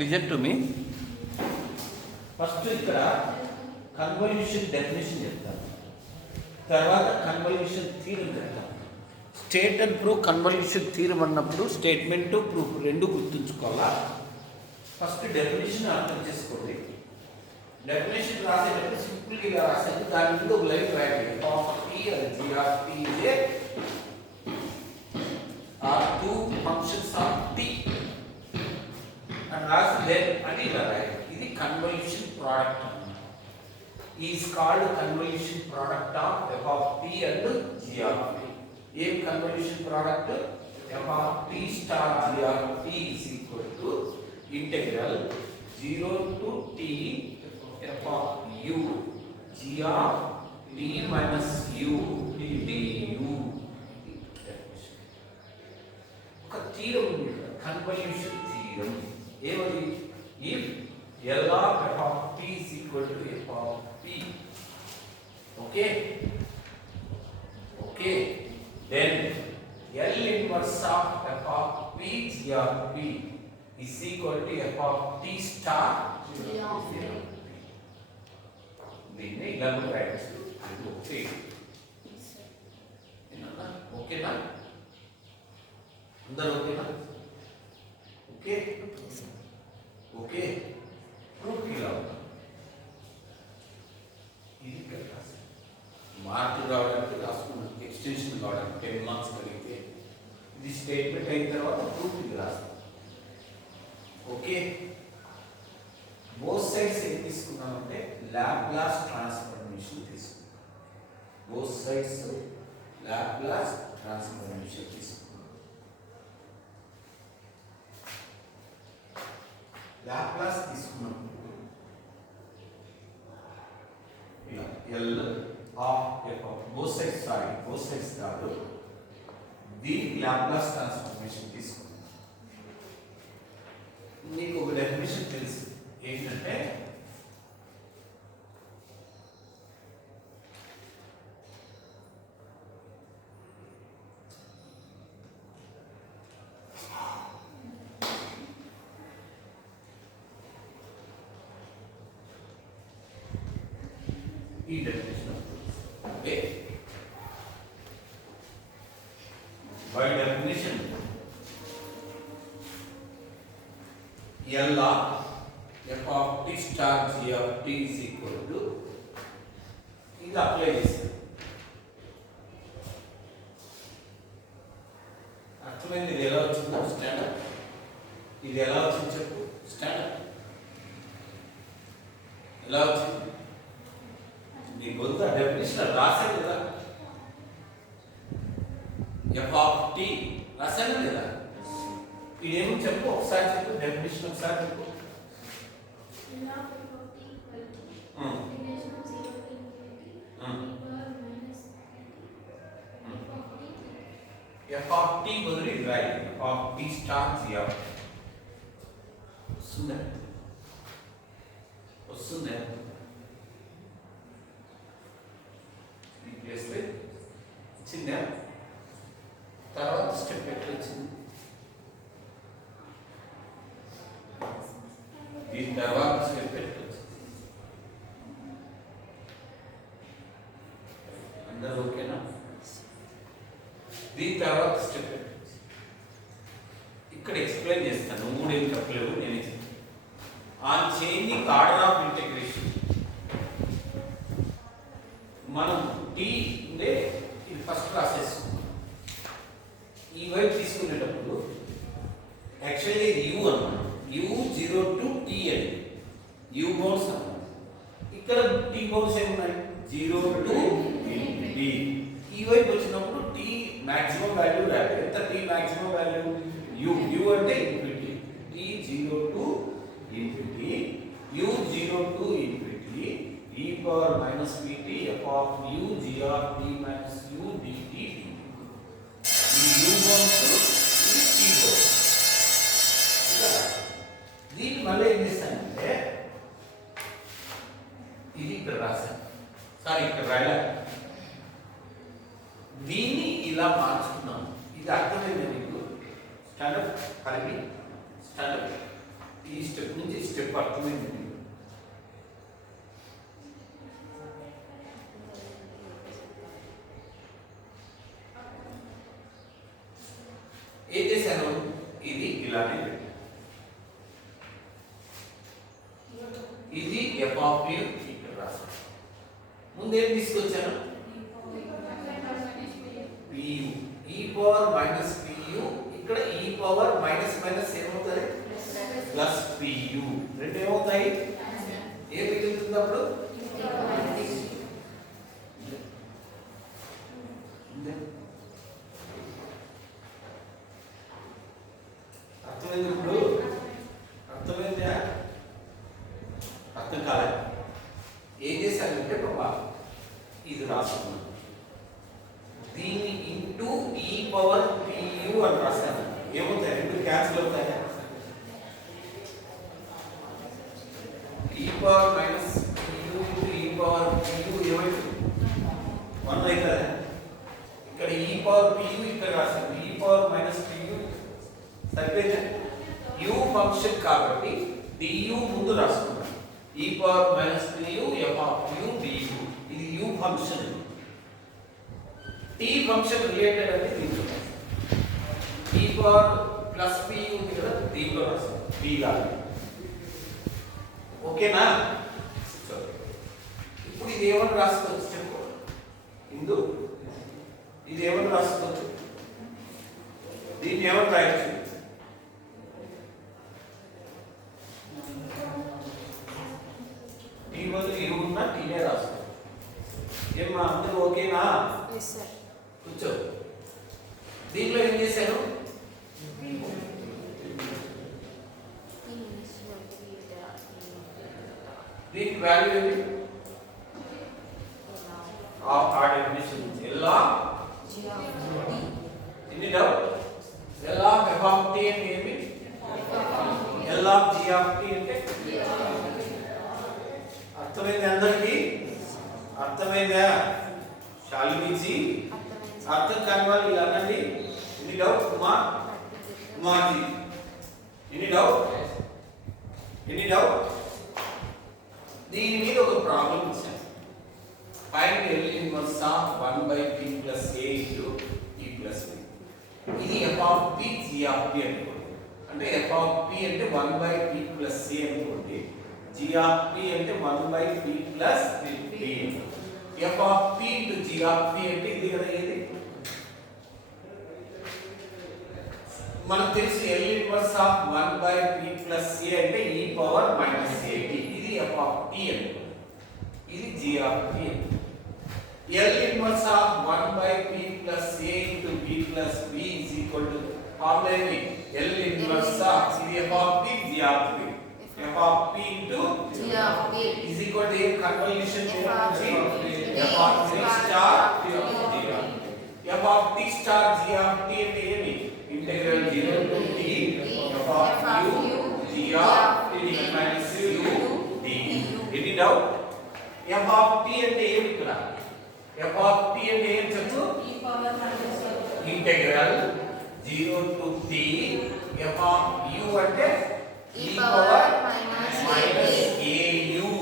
Listen to me. First ఇక్కడ convolution definition చెప్తాను, తర్వాత కన్వల్యూషన్ థీరం చెప్తాను. State and proof convolution theorem అన్నప్పుడు స్టేట్మెంట్ ప్రూఫ్ రెండు గుర్తుంచుకోవాలా. ఫస్ట్ డెఫినేషన్ అర్థం చేసుకోండి. డెఫినేషన్ రాసేటప్పుడు సింపుల్గా ఇలా రాసేది, దాని మీద ఒక లైన్ రాయండి. ఆఫ్ టీ అది జీ ఆఫ్ టీ ఇదే are two functions of t అని రాసి దెన్ అని ఇలా రాయండి. ఇది కన్వల్యూషన్ ప్రోడక్ట్ అన్నమాట. Is called convolution product of f of t and g of t. ఏం convolution product? F of t star g of t is equal to integral 0 to t f of u g of t minus u du. ఒక theorem ఉంది, convolution theorem. ఏమది? If l of f of t is equal to f of p, okay, okay, then l inverse of f of p g of p is equal to f of t star g of p. దీన్ని ఇలా రాయొచ్చు. ఇది okay, ఓకేనా? అందరూ ఓకేనా? Okay okay. Proof ఇలా ఇది మార్కులు రావడానికి రాసుకున్నాం, ఎక్స్టెన్షన్ కావడానికి 10 మార్క్స్ కలిగితే ఇది స్టేట్మెంట్ అయిన తర్వాత ప్రూఫ్ ఇది రాస్తాం. ఓకే, బోత్ సైడ్స్ ఏం తీసుకున్నామంటే లాప్లాస్ ట్రాన్స్ఫర్మేషన్ తీసుకున్నాం. బోత్ సైడ్స్ లాప్లాస్ ట్రాన్స్ఫర్మేషన్ తీసుకున్నాం. లాప్లాస్ తీసుకున్నాం. L of f of both sides, sorry both sides కాదు, దీనికి లాప్లాస్ ట్రాన్స్ఫర్మేషన్ తీసుకున్నాం. మీకు ఒక డెఫినేషన్ తెలుసు ఏంటంటే ఈ definition. Okay, by definition L of f of t star g of t is equal to, ఇది అప్లై చేస్తాం. అర్థమైంది? ఇది ఎలా వచ్చిందో స్టాండర్డ్, ఇది ఎలా వచ్చింది చెప్పు. స్టాండర్డ్ ఎలా వచ్చింది? నీ కొంత డెఫినేషన్ రాశాను కదా, ఎఫ్ ఆఫ్ టీ రాశాను లేదా? ఇదేమో చెప్పు, ఒకసారి చెప్పు డెఫినేషన్, ఒకసారి చెప్పు. ఎఫ్ ఆఫ్ టీ బదులు ఇది రాయి, f of t star g of t. వస్తుందా? వస్తుందా? ఈ ప్లేస్ వచ్చిందా? తర్వాత స్టెప్ ఎట్లా వచ్చింది? దీని తర్వాత స్టెప్ ఎట్లా వచ్చింది? అందరూ ఓకేనా? దీని తర్వాత స్టెప్ ఇక్కడ ఎక్స్ప్లెయిన్ చేస్తాను. మూడేం చెప్పలేవు, నేను on changing order of integration. మనం టీ ఉండే ఇది ఫస్ట్ ప్రాసెస్. ఈ వైపు తీసుకునేటప్పుడు యాక్చువల్లీ యూ అన్నమాట, యూ 0 to t అని యూ బౌండ్స్ అన్నమాట. ఇక్కడ టీ బౌండ్స్ ఏమున్నాయి? 0 to t. ఈ వైపు వచ్చినప్పుడు టీ మాక్సిమం వాల్యూ రాదు. ఎంత టీ మాక్సిమం వాల్యూ? యూ అంటే infinity. T 0 to infinity, u 0 to infinity, e power minus pt f of u g of t minus u dt. ఈ u bounds ఇది t bounds. దీన్ని మళ్ళీ ఏం చేస్తానంటే ఇది ఇక్కడ రాశాను, సారీ ఇక్కడ రాయలే, దీన్ని ఇలా మార్చుకున్నాము. ఇది అర్థమైంది మీకు? స్టాండర్డ్ కలిపి స్టాండర్డ్ ఈ స్టెప్ స్టెప్ అర్థమైంది. ఏం చేశాను, ఇది ఇలానే పెట్టాను. ఇది ఎఫ్ ఆఫ్ యూ ఇక్కడ రాశాను. ముందేం తీసుకొచ్చాను, పియు ఈ పవర్ మైనస్ పియు, ఇక్కడ ఈ పవర్ మైనస్ మైనస్ ఏమవుతుంది ప్లస్ పియు, రెండు ఏమవుతాయి, ఏం మిగులుతుంది అప్పుడు అర్థమైంది. ఇప్పుడు అర్థమైందా, అర్థం కాలేదు. ఏం చేశానంటే బాబా ఇది రాసుకున్నాను, దీన్ని ఇంటూ ఈ పవర్ పియు అని రాశాను. ఏమవుతాయి, రెండు క్యాన్సిల్ అవుతాయా, ఈ పవర్ మైనస్ పియు ఇంటూ ఈ పవర్ పియు ఏమవుతుంది 1 అవుతుందా. ఇక్కడ ఈ పవర్ పియు ఇక్కడ రాశాను, ఈ పవర్ మైనస్ పియు సరిపోయిందా. యు ఫంక్షన్ కాబట్టి డియు ముందు రాసుకున్నాను, ఈ power minus pu f of u du, ఇది u function. T function related అంటే దీంట్లో ఈ పవర్ ప్లస్ పియు ఉంది కదా, దీంట్లో రాస్తాం టీ కాదు. ఓకేనా. ఇప్పుడు ఇది ఏమని రాసుకోవచ్చు చెప్పు, ఇందు ఇది ఏమని రాసుకోవచ్చు, దీన్ని ఏమని రాయొచ్చు, టీ బదులు ఏమున్నా టీనే రాసుకో. ఏమన్నా అందరూ ఓకేనా, కూర్చో. దీంట్లో ఏం చేశాను, దీనికి వాల్యూ ఏంటి, ఆ డెఫినిషన్ ఎలా ఎన్ని డౌట్, ఎలా ఎఫ్ ఆఫ్ టీ అంటే ఏమి, ఎలా జీ ఆఫ్ టీ అంటే అర్థమైంది అందరికీ, అర్థమైందా శాలినిజీ. అర్థం కాని వాళ్ళు ఇలా అనండి, ఎన్ని డౌట్ కుమార్ కుమార్జీ, ఎన్ని డౌట్, ఎన్ని డౌట్. దీని మీద ఒక ప్రాబ్లం ఇచ్చాను, find L inverse of 1/p + a * p + b. ఇది f of p g of p అనుకోండి, అంటే f ఆఫ్ p అంటే 1/p + a అనుకోండి, g ఆఫ్ p అంటే 1/p + b. f of p * g of p అంటే ఇది కదా, ఏది మనకు తెలుసు, L inverse of 1/p + a అంటే e పవర్ మైనస్ at, ఇది f ఆఫ్ t అనుకోండి, ఇది g of t. L inverse of 1/p + a into b + b is equal to formula L inverse of f of p g of p, f of p into g of p is equal to convolution f of t star g of t. f of t star g of t అంటే ఏమి, integral 0 to t f of u g of t minus u d. Any doubt, f of t అంటే ఏమి, ఇక్కడ f of t అంటే ఏం చెప్పు, integral 0 to t f of u అంటే e power minus au,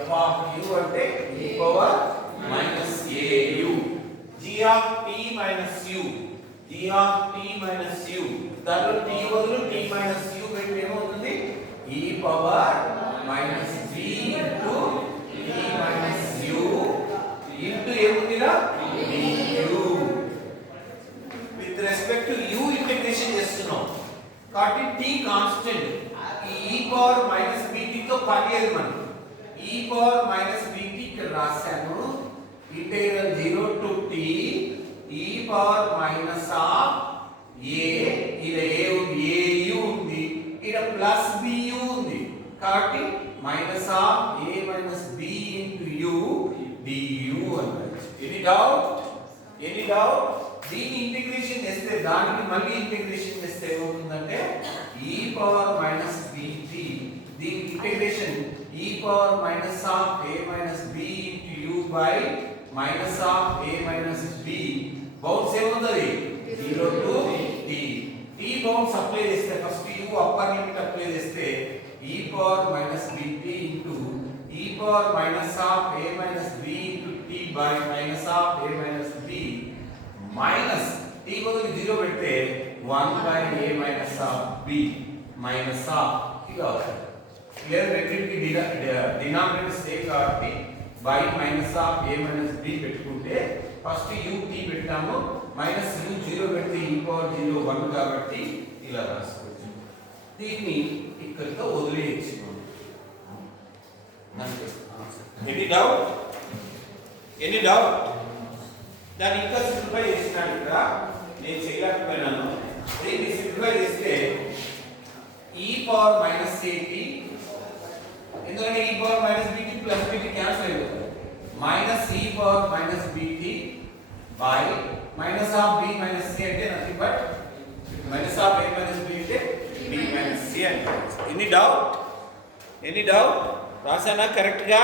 f of u అంటే e power minus au, g of t minus u, g of t minus u, దాంట్లో t బదులు t minus u పెడితే ఏమవుతుంది, e power minus b into t minus u into ఏముందిరా du. With respect to u integration చేస్తున్నాం కాబట్టి t constant, ఈ e power minus bt తో పని లేదు మనకి, e పవర్ మైనస్ bt ఇక్కడ రాశాను, integral 0 to t e power minus of a, ఇలా a ఉంది, au ఉంది, ఇక్కడ ప్లస్ bu ఉంది కాబట్టి minus of a minus b into u du అన్నది. Any doubt, any doubt. దీన్ని ఇంటిగ్రేషన్ చేస్తే, దానికి మళ్ళీ ఇంటిగ్రేషన్ చేస్తే ఏమవుతుందంటే e పవర్ మైనస్ bt, దీని integration e power minus of a minus b into u by minus of a minus b. Bounds ఏముంది 0 to t, t bounds apply చేస్తే first u upper limit apply చేస్తే e power power minus of a minus b into t by minus of a minus b minus t బదులు 0 పెడితే 1 by a minus of b minus of ఇలా అవుతుంది. లేదా రెండింటికి denominator same కాబట్టి by minus of a minus b పెట్టుకుంటే first u t పెట్టాము minus u 0 పెడితే e పవర్ 0 1 కాబట్టి ఇలా రాసుకోవచ్చు. దీన్ని ఇక్కడితో వదిలేయచ్చు. ఎనీ డౌట్ దాన్ని ఇంకా సింప్లిఫై చేసినాను. ఇక్కడ నేను చేయలేకపోయినాను. దీన్ని సింప్లిఫై చేస్తే ఈ పవర్ మైనస్ ఏటి, ఎందుకంటే e power minus B T plus B T cancel అయిపోతుంది. Minus e power minus B T by minus of B minus C అంటే nothing but minus of A minus B అంటే బి మైనస్ సి అంటే. Any doubt రాసానా కరెక్ట్గా?